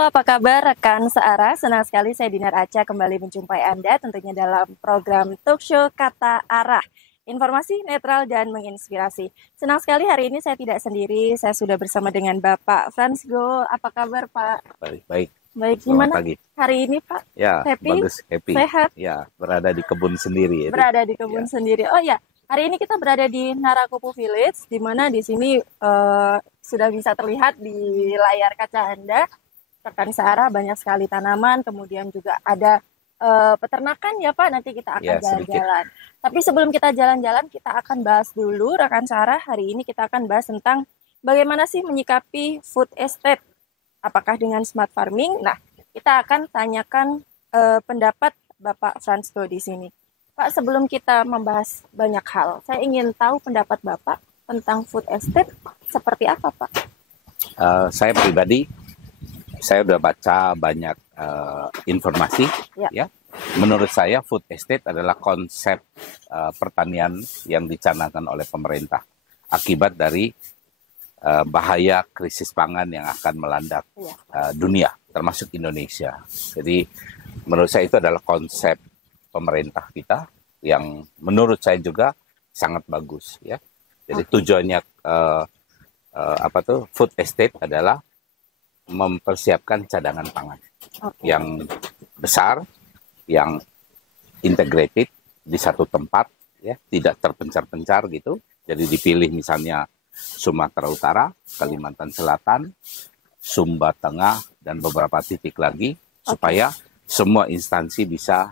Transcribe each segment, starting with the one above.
Halo, apa kabar rekan searah? Senang sekali saya Dinar Aca kembali menjumpai Anda tentunya dalam program talk show Kata Arah. Informasi netral dan menginspirasi. Senang sekali hari ini saya tidak sendiri, saya sudah bersama dengan Bapak Frans Go. Apa kabar Pak? Baik, baik. Baik, Selamat gimana pagi. hari ini Pak? Ya, Happy? bagus, happy. Sehat? Ya, berada di kebun sendiri. Berada di kebun Ya. sendiri. Oh ya, hari ini kita berada di Narakopo Village, di mana di sini sudah bisa terlihat di layar kaca Anda, rekan searah banyak sekali tanaman, kemudian juga ada peternakan ya Pak, nanti kita akan Ya, sedikit. jalan-jalan. Tapi sebelum kita jalan-jalan, kita akan bahas dulu rekan searah, hari ini kita akan bahas tentang bagaimana sih menyikapi food estate, apakah dengan smart farming. Nah, kita akan tanyakan pendapat Bapak Fransko di sini. Pak, sebelum kita membahas banyak hal, saya ingin tahu pendapat Bapak tentang food estate seperti apa Pak? Saya pribadi, saya udah baca banyak informasi. Ya. Menurut saya, food estate adalah konsep pertanian yang dicanangkan oleh pemerintah akibat dari bahaya krisis pangan yang akan melanda dunia, termasuk Indonesia. Jadi, menurut saya itu adalah konsep pemerintah kita yang menurut saya juga sangat bagus. Ya. Jadi tujuannya food estate adalah mempersiapkan cadangan pangan yang besar, yang integrated di satu tempat, ya, tidak terpencar-pencar gitu. Jadi dipilih misalnya Sumatera Utara, Kalimantan Selatan, Sumba Tengah, dan beberapa titik lagi, supaya semua instansi bisa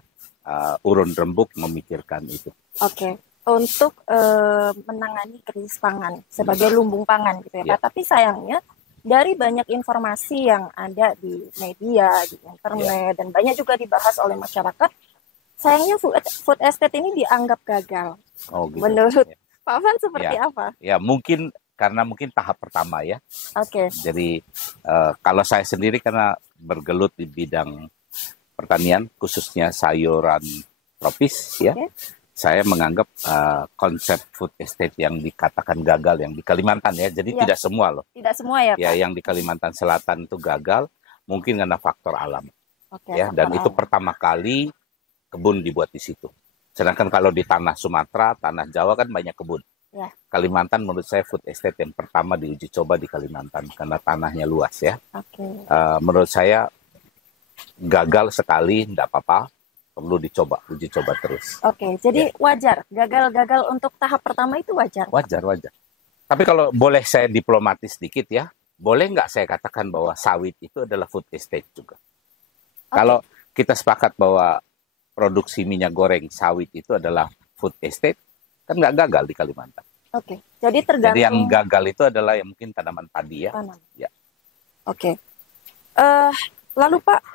urun rembuk memikirkan itu. Oke. Untuk menangani krisis pangan sebagai lumbung pangan gitu ya Pak. Tapi sayangnya dari banyak informasi yang ada di media, di internet, dan banyak juga dibahas oleh masyarakat, sayangnya food estate ini dianggap gagal. Oh, gitu. Menurut Pak Van seperti apa? Ya, mungkin karena tahap pertama ya. Oke. Jadi kalau saya sendiri karena bergelut di bidang pertanian, khususnya sayuran tropis, ya. Saya menganggap konsep food estate yang dikatakan gagal yang di Kalimantan ya. Jadi tidak semua loh. Tidak semua ya Pak? Ya, yang di Kalimantan Selatan itu gagal mungkin karena faktor alam. Ya, dan itu pertama kali kebun dibuat di situ. Sedangkan kalau di tanah Sumatera, tanah Jawa kan banyak kebun. Ya. Kalimantan menurut saya food estate yang pertama diuji coba di Kalimantan karena tanahnya luas ya. Menurut saya gagal sekali, tidak apa-apa. Perlu dicoba, uji coba terus. Jadi wajar, gagal untuk tahap pertama itu wajar? Wajar. Tapi kalau boleh saya diplomatis sedikit ya, boleh nggak saya katakan bahwa sawit itu adalah food estate juga? Kalau kita sepakat bahwa produksi minyak goreng sawit itu adalah food estate, kan nggak gagal di Kalimantan. Jadi tergantung. Jadi yang gagal itu adalah yang mungkin tanaman padi ya. Ya. Lalu Pak,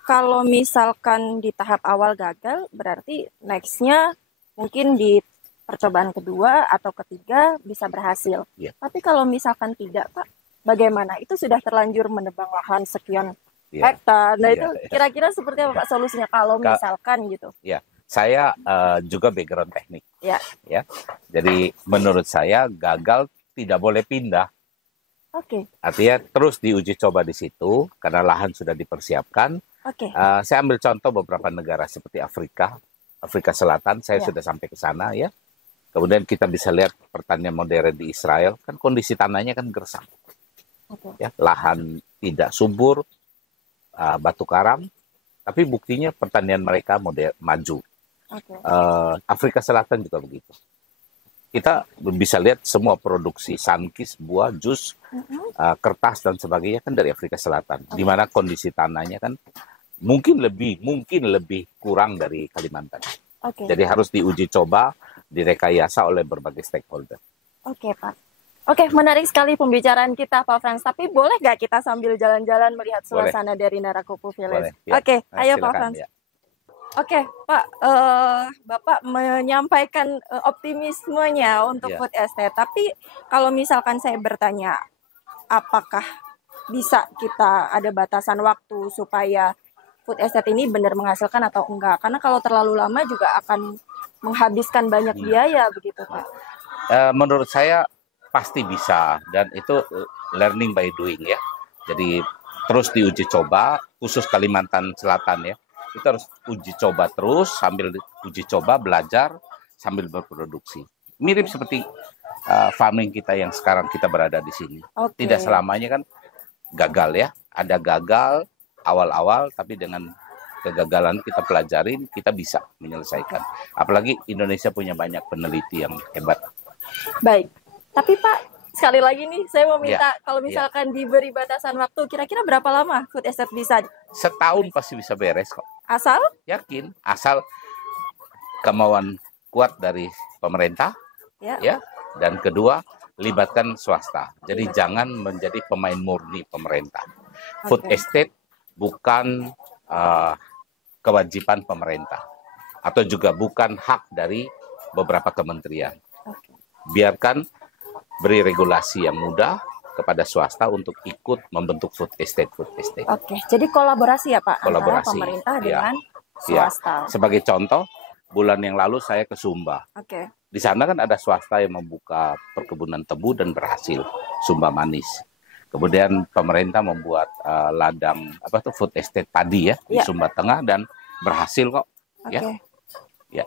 kalau misalkan di tahap awal gagal, berarti next-nya mungkin di percobaan kedua atau ketiga bisa berhasil. Tapi kalau misalkan tidak, Pak, bagaimana? Itu sudah terlanjur menebang lahan sekian hektar. Nah, itu kira-kira seperti apa Pak solusinya kalau misalkan gitu? Ya, saya juga background teknik. Ya. Jadi menurut saya gagal tidak boleh pindah. Artinya terus diuji coba di situ karena lahan sudah dipersiapkan. Saya ambil contoh beberapa negara seperti Afrika Selatan, saya sudah sampai ke sana ya. Kemudian kita bisa lihat pertanian modern di Israel, kan kondisi tanahnya kan gersang. Ya, lahan tidak subur, batu karang, tapi buktinya pertanian mereka maju. Afrika Selatan juga begitu. Kita bisa lihat semua produksi sunkist, buah, jus, kertas dan sebagainya kan dari Afrika Selatan, di mana kondisi tanahnya kan mungkin lebih kurang dari Kalimantan. Jadi harus diuji coba, direkayasa oleh berbagai stakeholder. Pak. Menarik sekali pembicaraan kita Pak Frans. Tapi boleh nggak kita sambil jalan-jalan melihat suasana dari Narakopo Village? Ayo Pak Frans. Pak, Bapak menyampaikan optimismenya untuk food estate. Tapi kalau misalkan saya bertanya, apakah bisa kita ada batasan waktu supaya food estate ini benar menghasilkan atau enggak? Karena kalau terlalu lama juga akan menghabiskan banyak biaya begitu Pak. Menurut saya pasti bisa, dan itu learning by doing ya. Jadi terus diuji coba, khusus Kalimantan Selatan ya. Itu harus uji coba terus, sambil uji coba, belajar, sambil berproduksi. Mirip seperti farming kita yang sekarang kita berada di sini. Tidak selamanya kan gagal ya. Ada gagal awal-awal, tapi dengan kegagalan kita pelajarin, kita bisa menyelesaikan. Apalagi Indonesia punya banyak peneliti yang hebat. Baik, tapi Pak, sekali lagi nih, saya mau minta kalau misalkan diberi batasan waktu, kira-kira berapa lama food estate bisa? Setahun pasti bisa beres kok. Asal? Yakin, asal kemauan kuat dari pemerintah, ya. Dan kedua, libatkan swasta. Jadi jangan menjadi pemain murni pemerintah. Food estate bukan kewajiban pemerintah, atau juga bukan hak dari beberapa kementerian. Biarkan beri regulasi yang mudah kepada swasta untuk ikut membentuk food estate. Jadi kolaborasi ya Pak, kolaborasi antara pemerintah dengan swasta. Sebagai contoh, bulan yang lalu saya ke Sumba. Di sana kan ada swasta yang membuka perkebunan tebu dan berhasil, Sumba Manis. Kemudian pemerintah membuat ladang food estate padi ya di Sumba Tengah dan berhasil kok. Ya.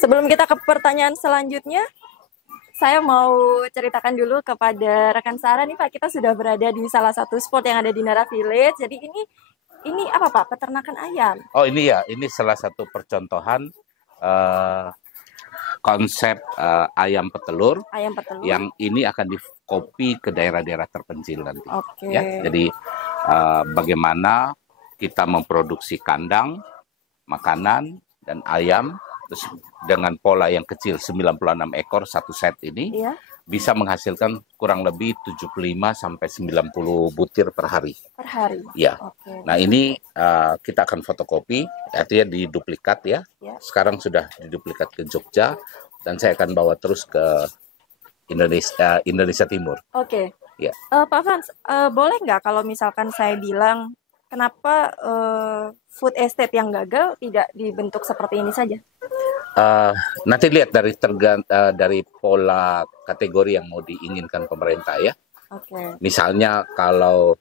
Sebelum kita ke pertanyaan selanjutnya, saya mau ceritakan dulu kepada rekan Sarah nih Pak, kita sudah berada di salah satu spot yang ada di Nara Village. Jadi ini apa Pak? Peternakan ayam. Oh ini ya, ini salah satu percontohan konsep ayam petelur. Yang ini akan di-copy ke daerah-daerah terpencil nanti. Ya, jadi bagaimana kita memproduksi kandang, makanan, dan ayam, terus dengan pola yang kecil 96 ekor satu set ini, bisa menghasilkan kurang lebih 75 sampai 90 butir per hari. Per hari? Ya. Nah ini kita akan fotokopi, artinya diduplikat ya. Sekarang sudah diduplikat ke Jogja, dan saya akan bawa terus ke Indonesia Timur. Ya. Pak Frans, boleh nggak kalau misalkan saya bilang, kenapa food estate yang gagal tidak dibentuk seperti ini saja? Nanti lihat dari pola kategori yang mau diinginkan pemerintah ya. Misalnya kalau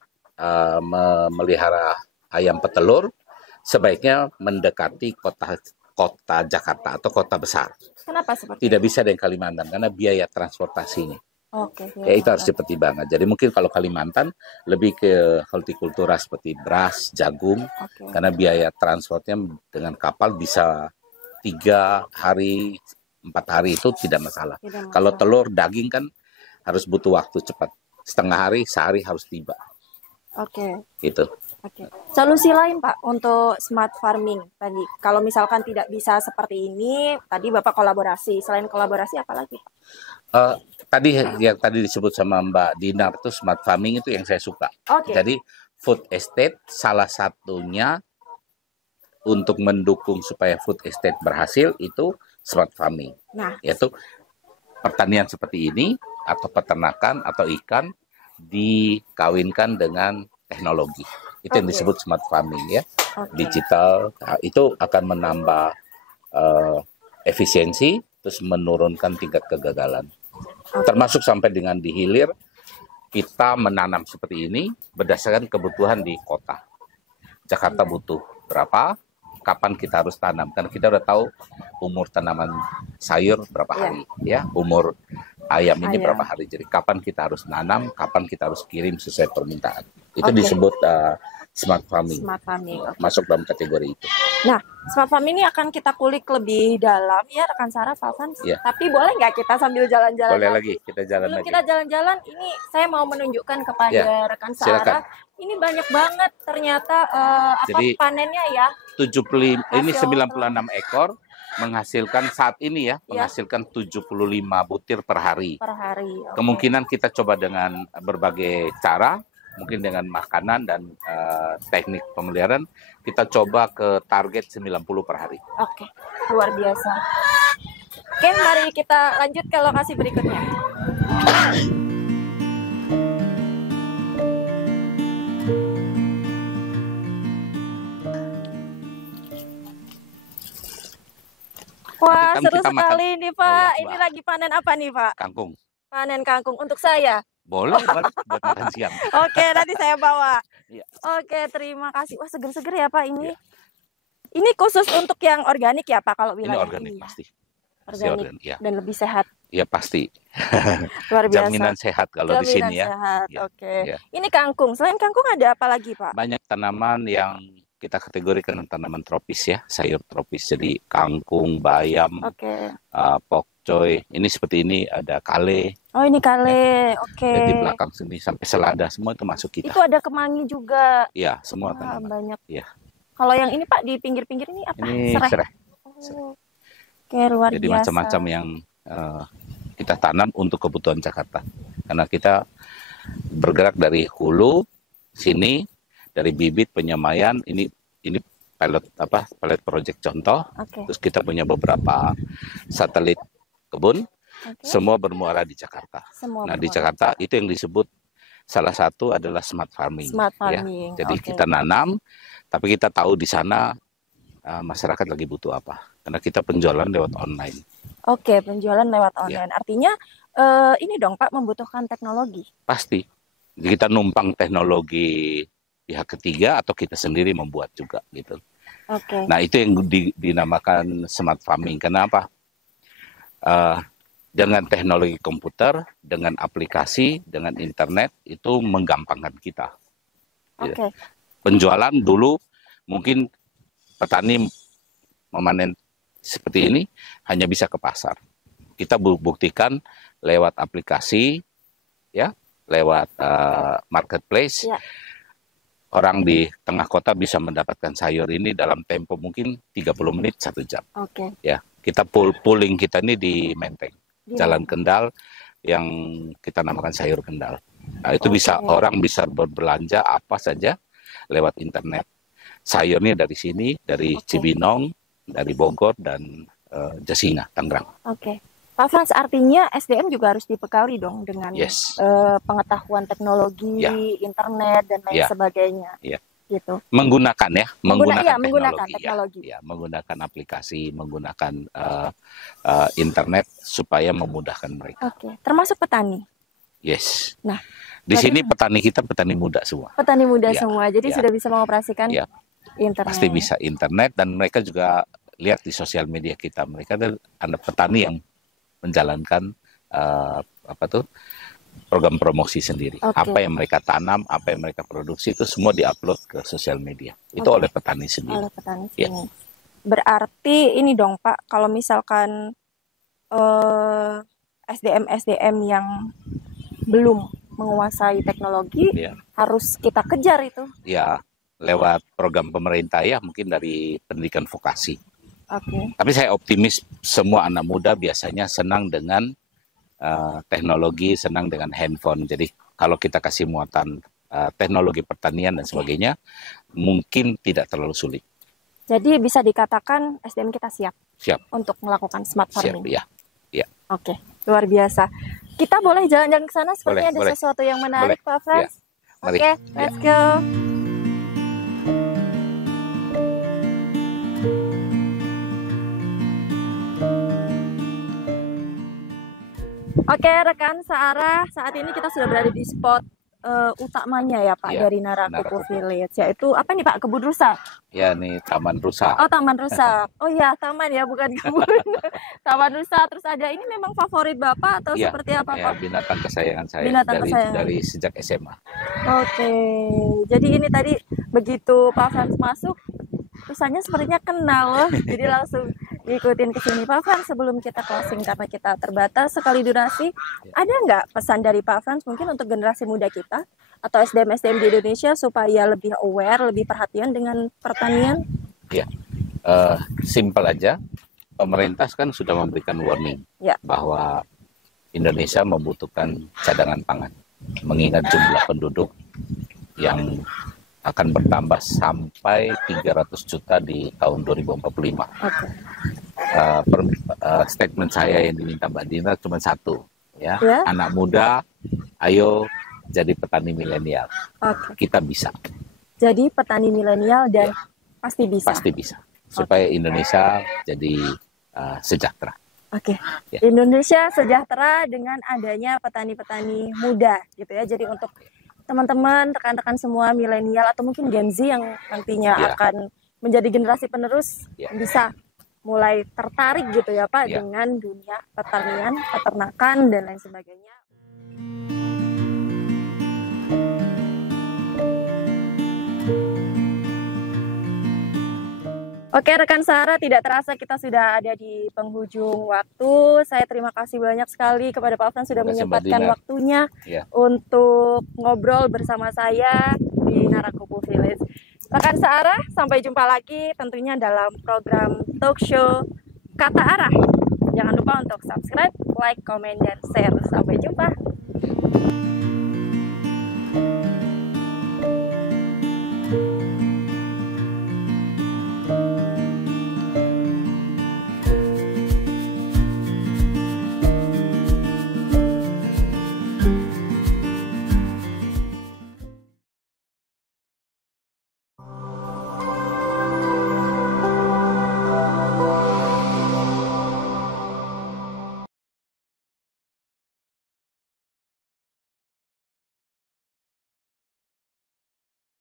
memelihara ayam petelur, sebaiknya mendekati kota Jakarta atau kota besar. Kenapa seperti Tidak bisa dengan Kalimantan karena biaya transportasinya. Ya itu harus dipertimbangkan. Jadi mungkin kalau Kalimantan lebih ke hortikultura seperti beras, jagung, karena biaya transportnya dengan kapal bisa 3 hari, 4 hari itu tidak masalah. Kalau telur, daging kan harus butuh waktu cepat. Setengah hari, sehari harus tiba. Gitu. Solusi lain Pak untuk smart farming tadi, kalau misalkan tidak bisa seperti ini, tadi Bapak kolaborasi. Selain kolaborasi apa lagi Pak? Tadi yang disebut sama Mbak Dinar itu smart farming itu yang saya suka. Jadi food estate salah satunya untuk mendukung supaya food estate berhasil itu smart farming. Yaitu pertanian seperti ini atau peternakan atau ikan dikawinkan dengan teknologi. Itu yang disebut smart farming ya. Digital, itu akan menambah efisiensi, terus menurunkan tingkat kegagalan. Termasuk sampai dengan di hilir, kita menanam seperti ini berdasarkan kebutuhan di kota. Jakarta butuh berapa, kapan kita harus tanam. Karena kita udah tahu umur tanaman sayur berapa hari, ya, umur ayam ini berapa hari. Jadi kapan kita harus nanam, kapan kita harus kirim sesuai permintaan. Itu disebut smart farming. Masuk dalam kategori itu. Nah, smart farming ini akan kita kulik lebih dalam ya rekan Sarah, Pak Frans. Tapi boleh nggak kita sambil jalan-jalan? Boleh lagi, kita jalan lagi. Kita jalan-jalan, ini saya mau menunjukkan kepada rekan Sarah. Silakan. Ini banyak banget ternyata jadi, panennya ya. 75, ini 96 ekor menghasilkan saat ini ya, menghasilkan 75 butir per hari. Kemungkinan kita coba dengan berbagai cara, mungkin dengan makanan dan teknik pemeliharaan, kita coba ke target 90 per hari. Luar biasa. Mari kita lanjut ke lokasi berikutnya. Wah, seru sekali nih Pak. Ini lagi panen apa nih Pak? Kangkung. Panen kangkung untuk saya. Boleh, boleh buat makan siang. Oke, nanti saya bawa. Ya. Oke, terima kasih. Wah, seger-seger ya Pak ini. Ya. Ini khusus untuk yang organik ya Pak kalau wilayah ini? Organik ini, pasti. Organik ya. Dan lebih sehat. Ya pasti. Luar biasa. Jaminan sehat kalau di sini ya. Sehat. Ya. Oke. Ya. Ini kangkung. Selain kangkung ada apa lagi Pak? Banyak tanaman yang kita kategorikan tanaman tropis ya, sayur tropis. Jadi kangkung, bayam, pokcoy. Ini seperti ini ada kale. Oh ini kale, ya. Oke. Di belakang sini sampai selada semua itu masuk kita. Itu ada kemangi juga. Ya, semua tanaman. Banyak. Ya. Kalau yang ini Pak di pinggir-pinggir ini apa? Ini serai. Oh. Oke, luar biasa. Jadi macam-macam yang kita tanam untuk kebutuhan Jakarta. Karena kita bergerak dari hulu sini, dari bibit penyemaian, ini pilot project contoh. Terus kita punya beberapa satelit kebun, semua bermuara di Jakarta. Di Jakarta itu yang disebut salah satu adalah smart farming. Smart farming. Ya. Jadi kita nanam, tapi kita tahu di sana masyarakat lagi butuh apa. Karena kita penjualan lewat online. Oke, penjualan lewat online. Ya. Artinya ini dong Pak membutuhkan teknologi. Pasti. Jadi kita numpang teknologi pihak ketiga atau kita sendiri membuat juga gitu. Nah itu yang dinamakan smart farming. Kenapa? Dengan teknologi komputer, dengan aplikasi, dengan internet itu menggampangkan kita. Penjualan dulu mungkin petani memanen seperti ini hanya bisa ke pasar. Kita buktikan lewat aplikasi, ya, lewat marketplace. Ya. Orang di tengah kota bisa mendapatkan sayur ini dalam tempo mungkin 30 menit 1 jam. Ya, kita pooling kita ini di Menteng, Jalan Kendal yang kita namakan sayur Kendal. Nah, itu bisa orang bisa berbelanja apa saja lewat internet. Sayurnya dari sini, dari Cibinong, dari Bogor dan Jasinga, Tangerang. Pak Frans, artinya SDM juga harus dibekali dong dengan pengetahuan teknologi, internet dan lain sebagainya. Gitu. Menggunakan menggunakan teknologi. Menggunakan aplikasi, menggunakan internet supaya memudahkan mereka. Termasuk petani. Yes. Nah, di sini petani kita petani muda semua. Petani muda semua, jadi sudah bisa mengoperasikan internet. Pasti bisa internet dan mereka juga lihat di sosial media kita. Mereka ada petani yang menjalankan program promosi sendiri. Apa yang mereka tanam, apa yang mereka produksi itu semua diupload ke sosial media. Itu oleh petani sendiri. Oleh petani sendiri. Berarti ini dong Pak, kalau misalkan SDM yang belum menguasai teknologi harus kita kejar itu. Ya, lewat program pemerintah ya, mungkin dari pendidikan vokasi. Tapi saya optimis semua anak muda biasanya senang dengan teknologi, senang dengan handphone. Jadi kalau kita kasih muatan teknologi pertanian dan sebagainya, mungkin tidak terlalu sulit. Jadi bisa dikatakan SDM kita siap untuk melakukan smart farming. Siap, ya. Oke, luar biasa. Kita boleh jalan-jalan ke sana, sepertinya ada sesuatu yang menarik, Pak Frans. Oke, let's go. Oke, rekan searah, saat ini kita sudah berada di spot utamanya ya Pak dari Narakopo Village, yaitu apa nih Pak, kebun rusa? Ya, ini Taman Rusa. Oh, Taman Rusa. Oh ya, taman ya, bukan kebun. Taman Rusa. Terus ada ini memang favorit Bapak atau seperti apa Pak? Binatang kesayangan saya dari sejak SMA. Jadi ini tadi begitu Pak Frans masuk, rusanya sepertinya kenal loh, jadi langsung diikutin ke sini. Pak Frans, sebelum kita closing karena kita terbatas sekali durasi, ada nggak pesan dari Pak Frans mungkin untuk generasi muda kita atau SDM di Indonesia supaya lebih aware, lebih perhatian dengan pertanian? Ya, simpel aja. Pemerintah kan sudah memberikan warning bahwa Indonesia membutuhkan cadangan pangan, mengingat jumlah penduduk yang akan bertambah sampai 300 juta di tahun 2045. Statement saya yang diminta Mbak Dina cuma satu, anak muda, ayo jadi petani milenial. Kita bisa. Jadi petani milenial dan pasti bisa. Pasti bisa. Supaya Indonesia jadi sejahtera. Oke, Indonesia sejahtera dengan adanya petani-petani muda gitu ya. Jadi untuk teman-teman, rekan-rekan semua milenial atau mungkin Gen Z yang nantinya akan menjadi generasi penerus bisa mulai tertarik gitu ya Pak dengan dunia pertanian, peternakan dan lain sebagainya. Oke rekan Sahara, tidak terasa kita sudah ada di penghujung waktu. Saya terima kasih banyak sekali kepada Pak Frans sudah menyempatkan waktunya untuk ngobrol bersama saya di Narakupu Village. Rekan Sahara, sampai jumpa lagi tentunya dalam program talk show Kata Arah. Jangan lupa untuk subscribe, like, komen, dan share. Sampai jumpa.